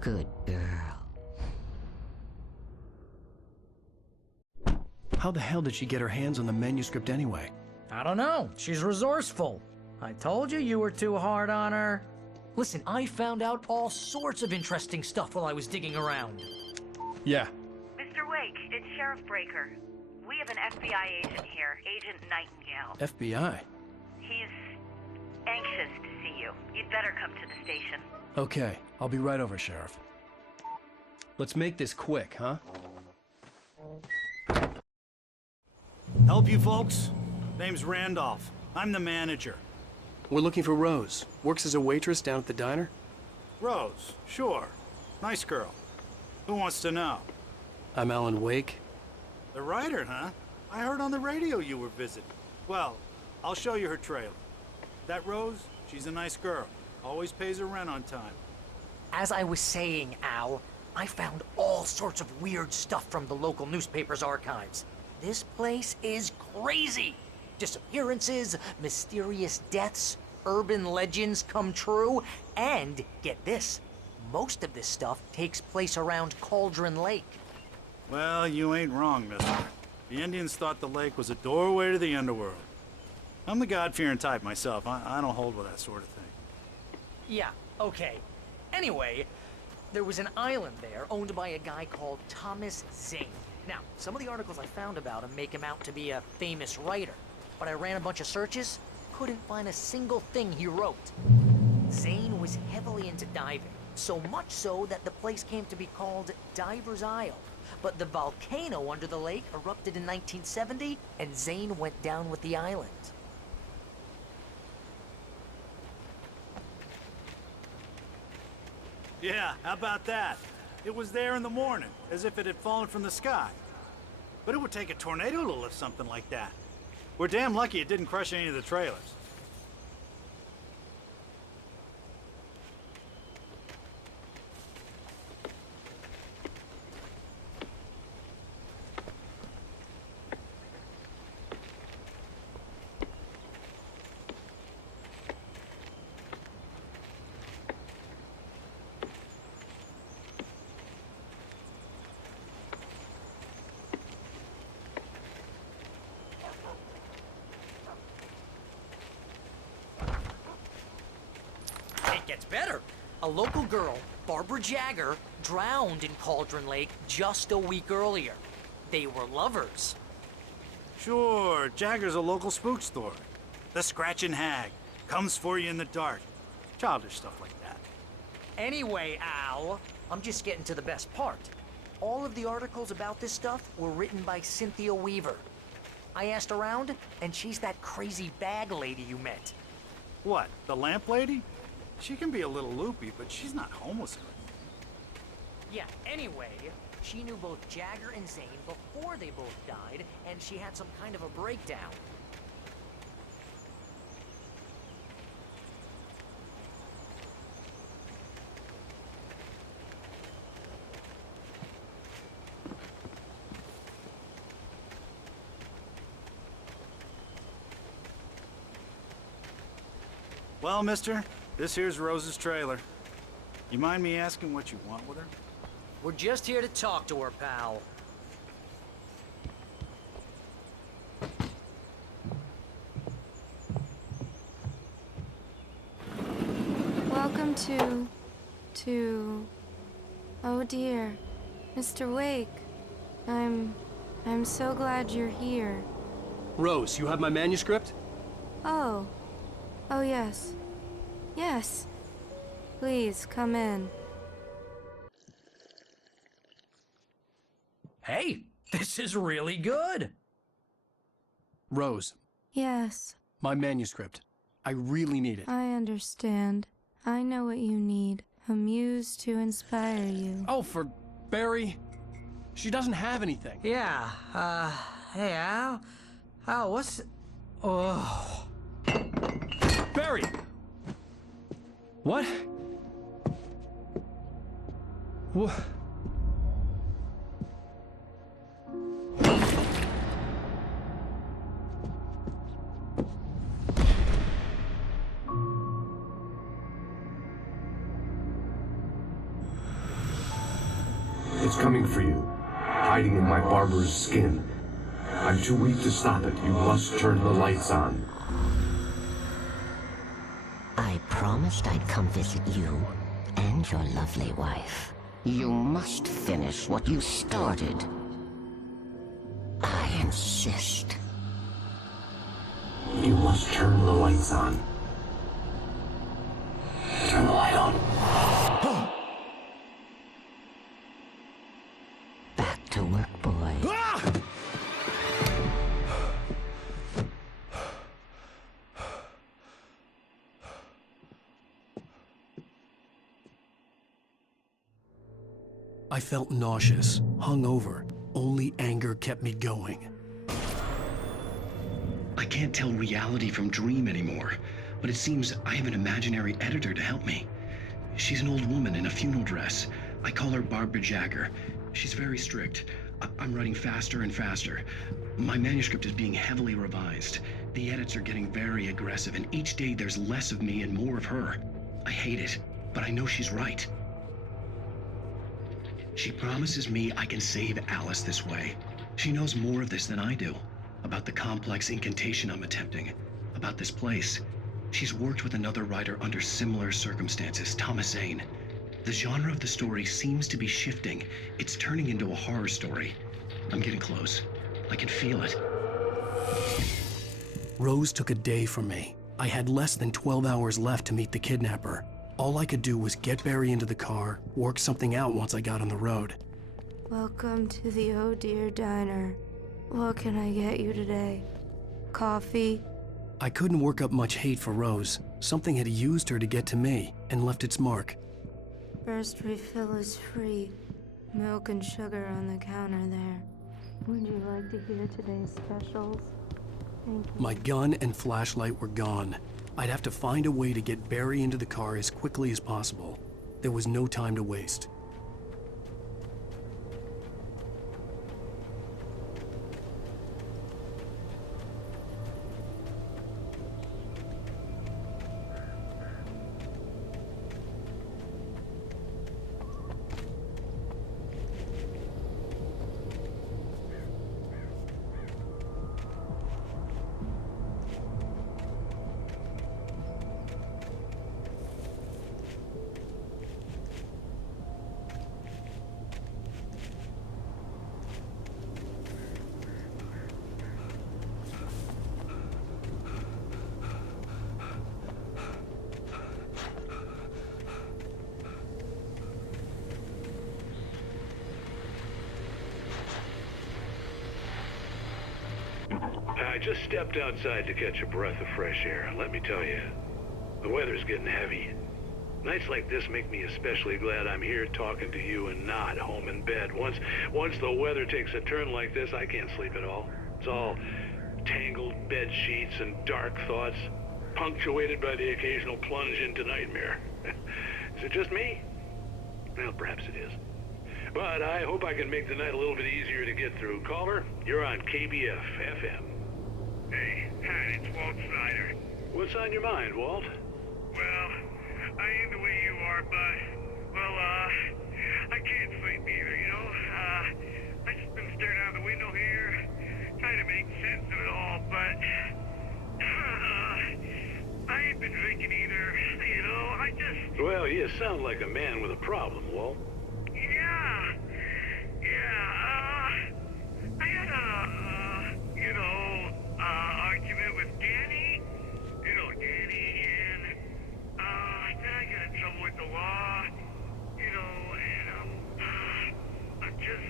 Good girl. How the hell did she get her hands on the manuscript anyway? I don't know. She's resourceful. I told you were too hard on her. Listen, I found out all sorts of interesting stuff while I was digging around. Yeah. Mr. Wake, it's Sheriff Breaker. We have an FBI agent here, Agent Nightingale. FBI? He's anxious to see you. You'd better come to the station. Okay, I'll be right over, Sheriff. Let's make this quick, huh? Help you folks? Name's Randolph. I'm the manager. We're looking for Rose. Works as a waitress down at the diner? Rose, sure. Nice girl. Who wants to know? I'm Alan Wake. The writer, huh? I heard on the radio you were visiting. Well, I'll show you her trailer. That Rose, she's a nice girl. Always pays her rent on time. As I was saying, Al, I found all sorts of weird stuff from the local newspaper's archives. This place is crazy. Disappearances, mysterious deaths, urban legends come true, and get this, most of this stuff takes place around Cauldron Lake. Well, you ain't wrong, mister. The Indians thought the lake was a doorway to the underworld. I'm the God-fearing type myself. I don't hold with that sort of thing. Yeah, okay. Anyway, there was an island there owned by a guy called Thomas Zane. Now, some of the articles I found about him make him out to be a famous writer, but I ran a bunch of searches, couldn't find a single thing he wrote. Zane was heavily into diving, so much so that the place came to be called Diver's Isle. But the volcano under the lake erupted in 1970, and Zane went down with the island. Yeah, how about that? It was there in the morning, as if it had fallen from the sky. But it would take a tornado to lift something like that. We're damn lucky it didn't crush any of the trailers. It gets better. A local girl, Barbara Jagger, drowned in Cauldron Lake just a week earlier. They were lovers. Sure, Jagger's a local spook story. The Scratching Hag comes for you in the dark. Childish stuff like that. Anyway, Al, I'm just getting to the best part. All of the articles about this stuff were written by Cynthia Weaver. I asked around, and she's that crazy bag lady you met. What, the lamp lady? She can be a little loopy, but she's not homeless. Yeah, anyway, she knew both Jagger and Zane before they both died, and she had some kind of a breakdown. Well, mister, this here's Rose's trailer. You mind me asking what you want with her? We're just here to talk to her, pal. Welcome to... Oh dear, Mr. Wake. I'm so glad you're here. Rose, you have my manuscript? Oh. Oh yes. Yes. Please, come in. Hey, this is really good. Rose, Yes, my manuscript. I really need it. I understand. I know what you need. A muse to inspire you. Oh, for Barry? She doesn't have anything. Yeah, hey, Al? Al, what's... Oh... Barry! What? What? It's coming for you, hiding in my barber's skin. I'm too weak to stop it. You must turn the lights on. I promised I'd come visit you and your lovely wife. You must finish what you started. I insist. You must turn the lights on. Turn the light on. Back to work, boy. I felt nauseous, hungover. Only anger kept me going. I can't tell reality from dream anymore, but it seems I have an imaginary editor to help me. She's an old woman in a funeral dress. I call her Barbara Jagger. She's very strict. I'm writing faster and faster. My manuscript is being heavily revised. The edits are getting very aggressive, and each day there's less of me and more of her. I hate it, but I know she's right. She promises me I can save Alice this way. She knows more of this than I do. About the complex incantation I'm attempting. About this place. She's worked with another writer under similar circumstances, Thomas Zane. The genre of the story seems to be shifting. It's turning into a horror story. I'm getting close. I can feel it. Rose took a day from me. I had less than 12 hours left to meet the kidnapper. All I could do was get Barry into the car, work something out once I got on the road. Welcome to the Oh Dear Diner. What can I get you today? Coffee? I couldn't work up much hate for Rose. Something had used her to get to me and left its mark. First refill is free. Milk and sugar on the counter there. Would you like to hear today's specials? Thank you. My gun and flashlight were gone. I'd have to find a way to get Barry into the car as quickly as possible. There was no time to waste. I just stepped outside to catch a breath of fresh air. Let me tell you, the weather's getting heavy. Nights like this make me especially glad I'm here talking to you and not home in bed. Once the weather takes a turn like this, I can't sleep at all. It's all tangled bed sheets and dark thoughts, punctuated by the occasional plunge into nightmare. Is it just me? Well, perhaps it is. But I hope I can make the night a little bit easier to get through. Caller, you're on KBF FM. Hey, hi, it's Walt Snyder. What's on your mind, Walt? Well, I ain't the way you are, but, well, I can't sleep either, you know? I just been staring out the window here, trying to make sense of it all, but, I ain't been drinking either, you know? I just... Well, you sound like a man with a problem, Walt. I had argument with Danny. You know, Danny, and, then I got in trouble with the law, you know, and, I'm just,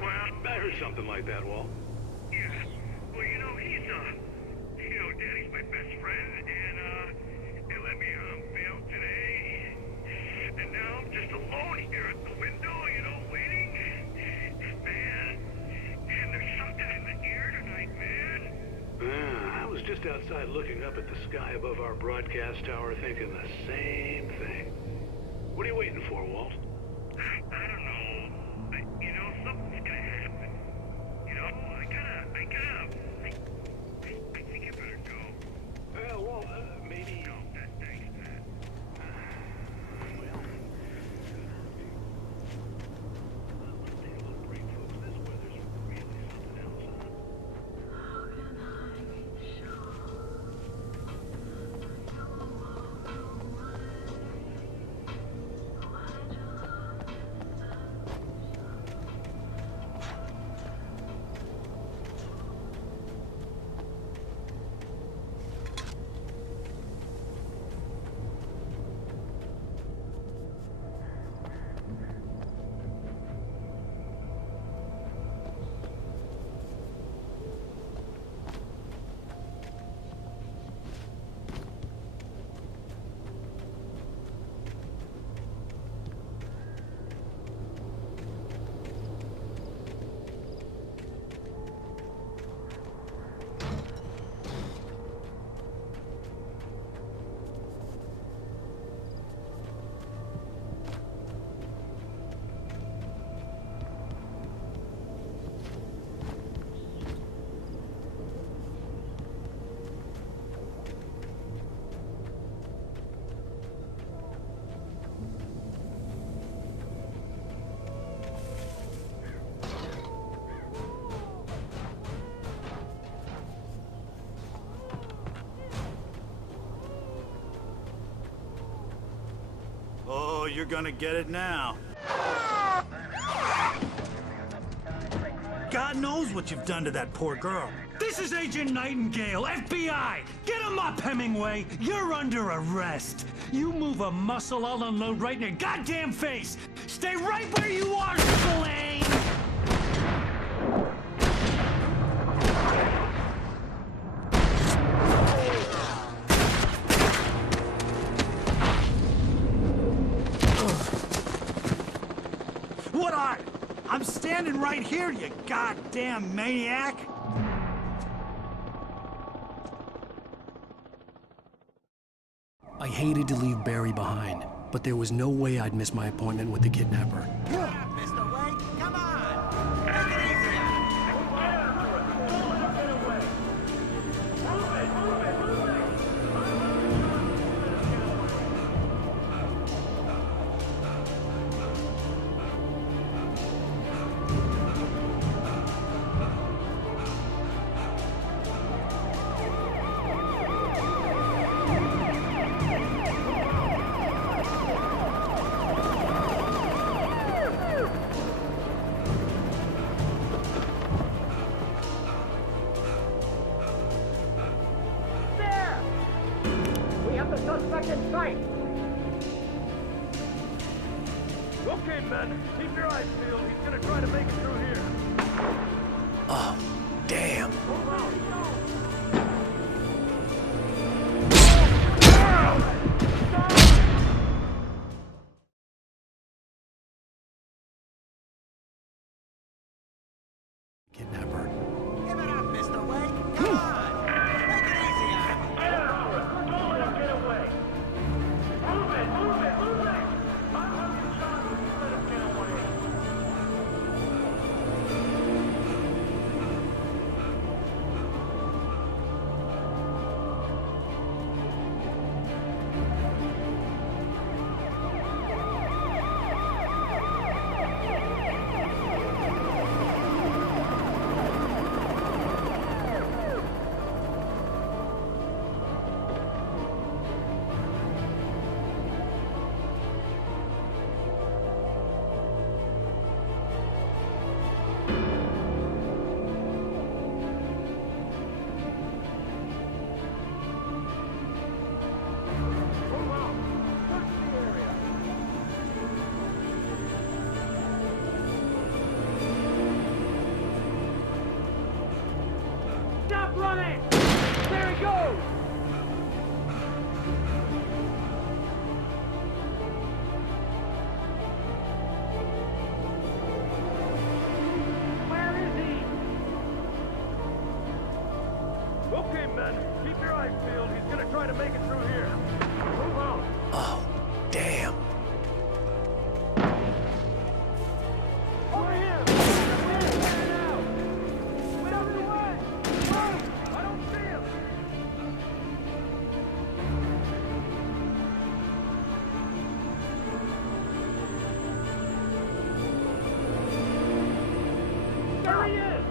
well... I heard something like that, Walt. Yeah, well, you know, Danny's my best friend, and, he let me, bail today, and now I'm just alone here at the window, you know, waiting. Man, and there's something in the air tonight, man. I was just outside looking up at the sky above our broadcast tower thinking the same thing. What are you waiting for, Walt? I don't know. You know, something's gonna happen. You know, I think I better go. Well, Walt, maybe... No, thanks, man. Well... Oh, you're gonna get it now. God knows what you've done to that poor girl. This is Agent Nightingale, FBI! Get him up, Hemingway! You're under arrest! You move a muscle, I'll unload right in your goddamn face! Stay right where you are, Spillane! What are? I'm standing right here, you goddamn maniac! I hated to leave Barry behind, but there was no way I'd miss my appointment with the kidnapper. Mr. Wake, come on! Take it easy Okay, men. Keep your eyes peeled. He's gonna try to make it through here. Oh, damn. Kidnapper. Give it up, Mr. Wake. Come on! Take it easy on him. Don't let him get away. Move it, move it, move it! I'm having shots if you let him get away. Stop running! There he goes! Where is he? Okay, men. Keep your eyes peeled. He's gonna try to make it through here. Move on. Oh, damn. Over here! Get out! Get out of the way! Move! I don't see him! There he is!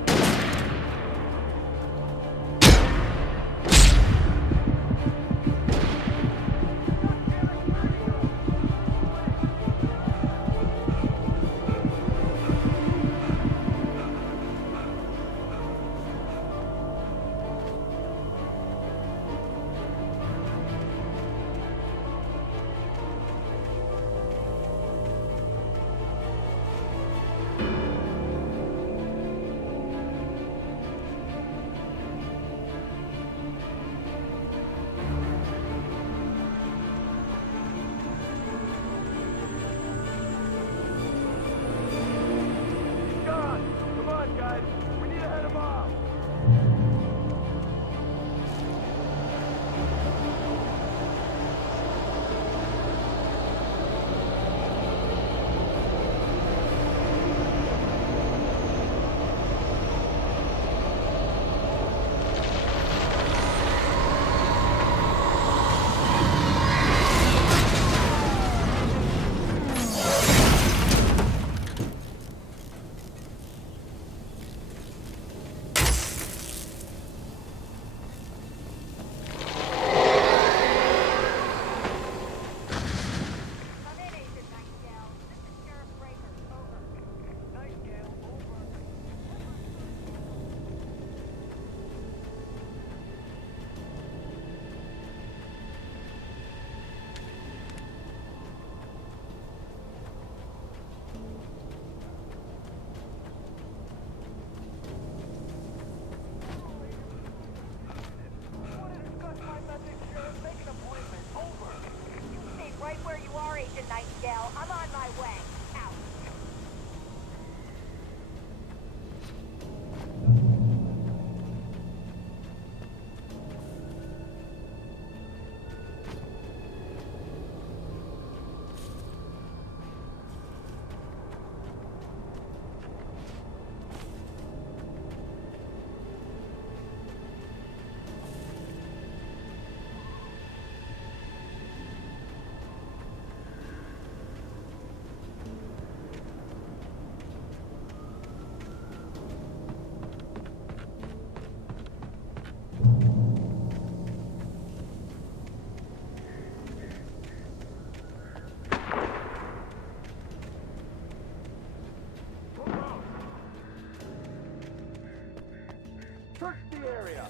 area.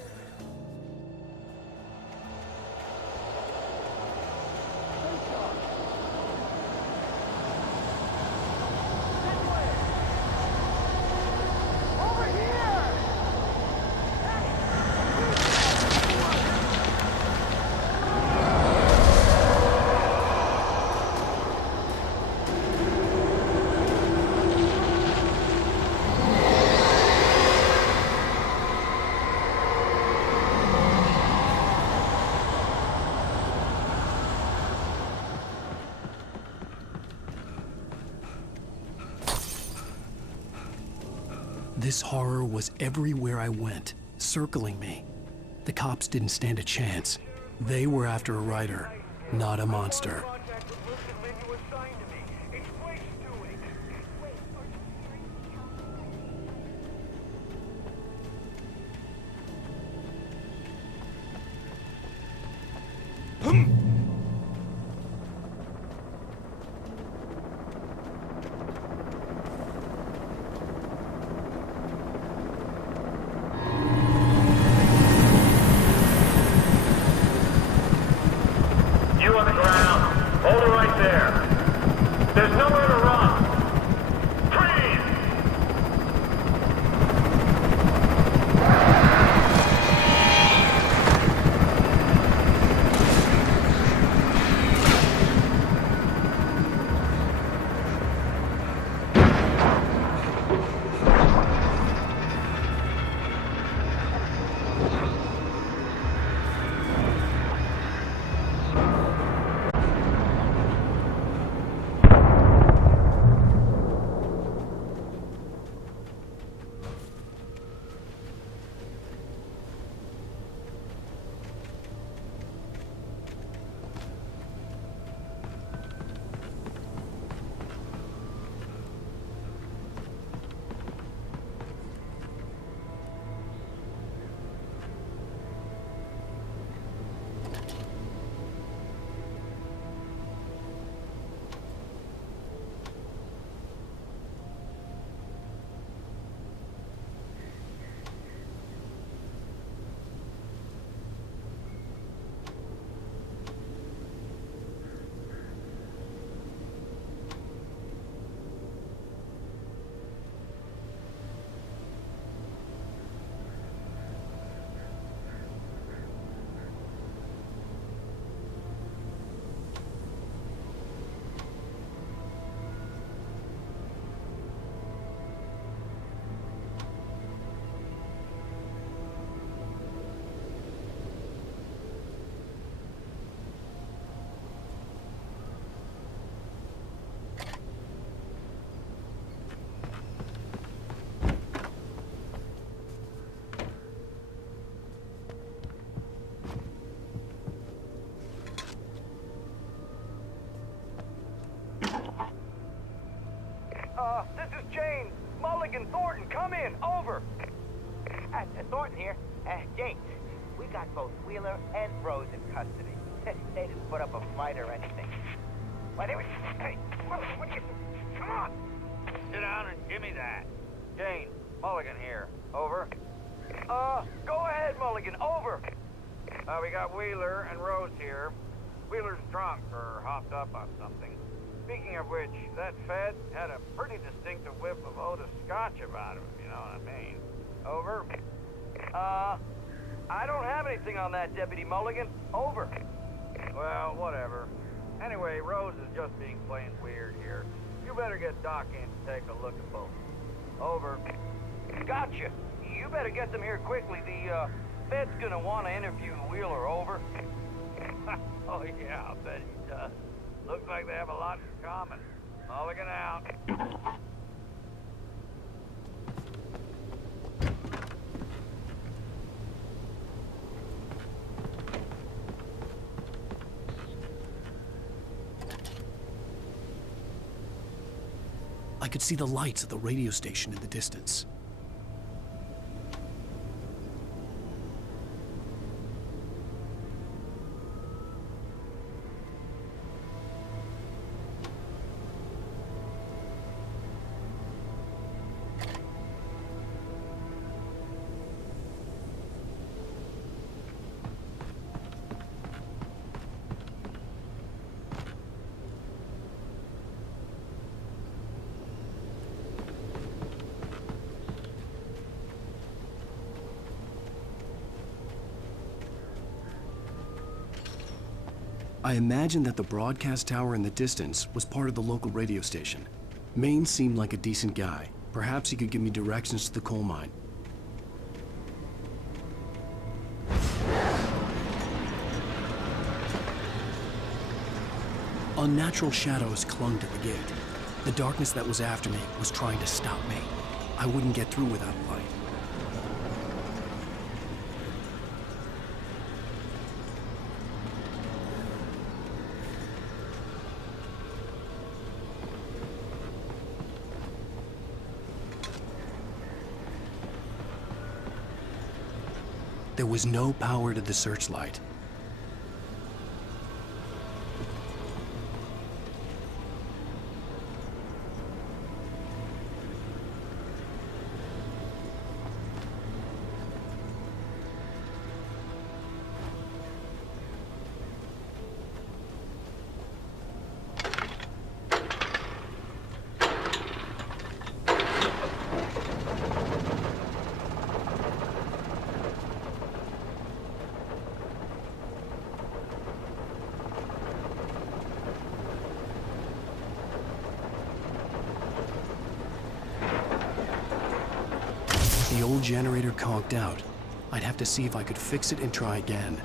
This horror was everywhere I went, circling me. The cops didn't stand a chance. They were after a writer, not a monster. You on the ground. Hold it right there. There's nowhere to run. Freeze! This is James. Mulligan, Thornton, come in. Over. Thornton here. James, we got both Wheeler and Rose in custody. They didn't put up a fight or anything. Why, they were... Hey, what you... Come on! Sit down and give me that. Jane, Mulligan here. Over. Go ahead, Mulligan. Over. We got Wheeler and Rose here. Wheeler's drunk or hopped up on something. Speaking of which, that Fed had a pretty distinctive whiff of Otis Scotch about him, if you know what I mean. Over. I don't have anything on that, Deputy Mulligan. Over. Well, whatever. Anyway, Rose is just being plain weird here. You better get Doc in to take a look at both. Over. Gotcha. You better get them here quickly. The, Fed's gonna want to interview Wheeler. Over. Oh, yeah, I'll bet he does. Looks like they have a lot in common. Mulligan out. I could see the lights of the radio station in the distance. I imagined that the broadcast tower in the distance was part of the local radio station. Maine seemed like a decent guy. Perhaps he could give me directions to the coal mine. Unnatural shadows clung to the gate. The darkness that was after me was trying to stop me. I wouldn't get through without light. There was no power to the searchlight. The old generator conked out. I'd have to see if I could fix it and try again.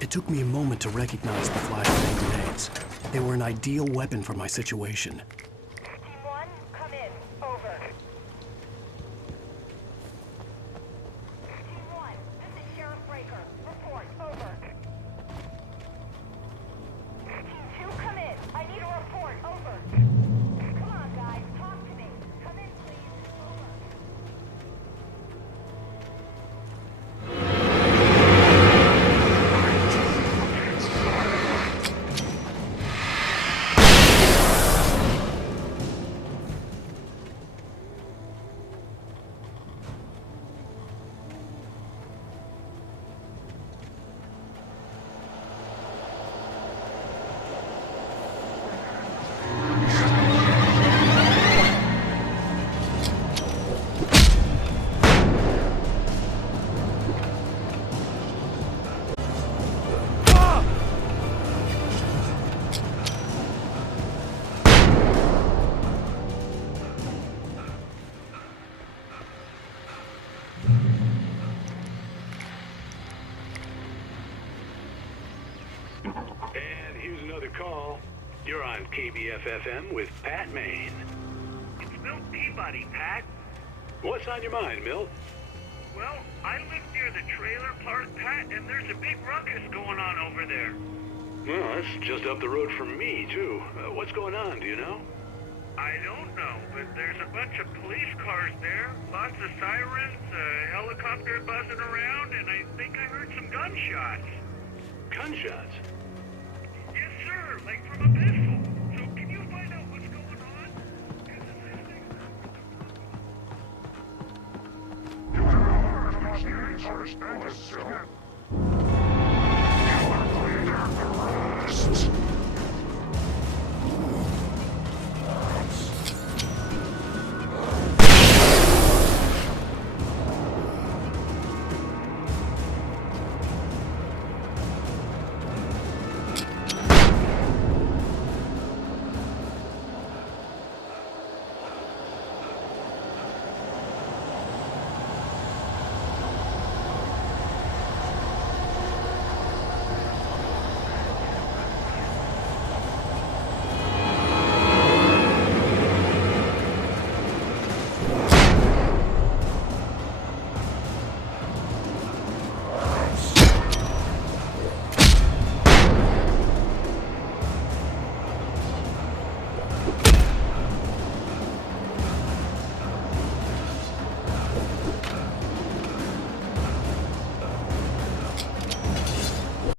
It took me a moment to recognize the flashbang grenades. They were an ideal weapon for my situation. Team 1, come in. Over. Team 1, this is Sheriff Breaker. Report. Over. Team 2, come in. I need a report. Over. Come on, guys. Talk to me. Come in, please. Over. You're on KBF-FM with Pat Maine. It's Milt Peabody, Pat. What's on your mind, Milt? Well, I live near the trailer park, Pat, and there's a big ruckus going on over there. Well, that's just up the road from me, too. What's going on, do you know? I don't know, but there's a bunch of police cars there, lots of sirens, a helicopter buzzing around, and I think I heard some gunshots. Gunshots? Yes, sir, like from a pistol. So can you find out what's going on? First,